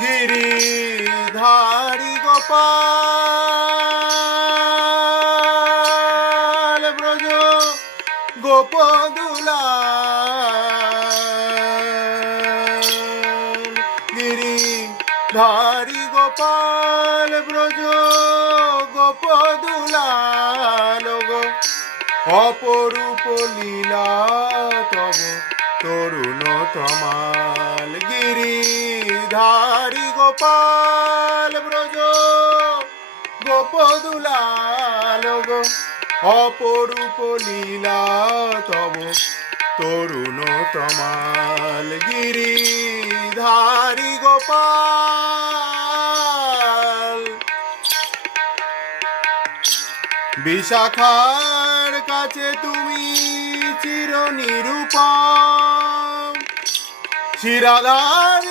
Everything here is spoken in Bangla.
গিরিধারী গোপাল ব্রজ গোপদুলাল গিরিধারী গোপাল ব্রজ গোপদুলাল গো অপরূপ লীলা তব তরুণ তমাল গিরিধারী গোপাল ব্রজ গোপদুলাল গো অপরূপ লীলা তব তরুণ তমাল গিরিধারী গোপাল বিশাখার কাছে তুমি চির নিরূপম শিরাধার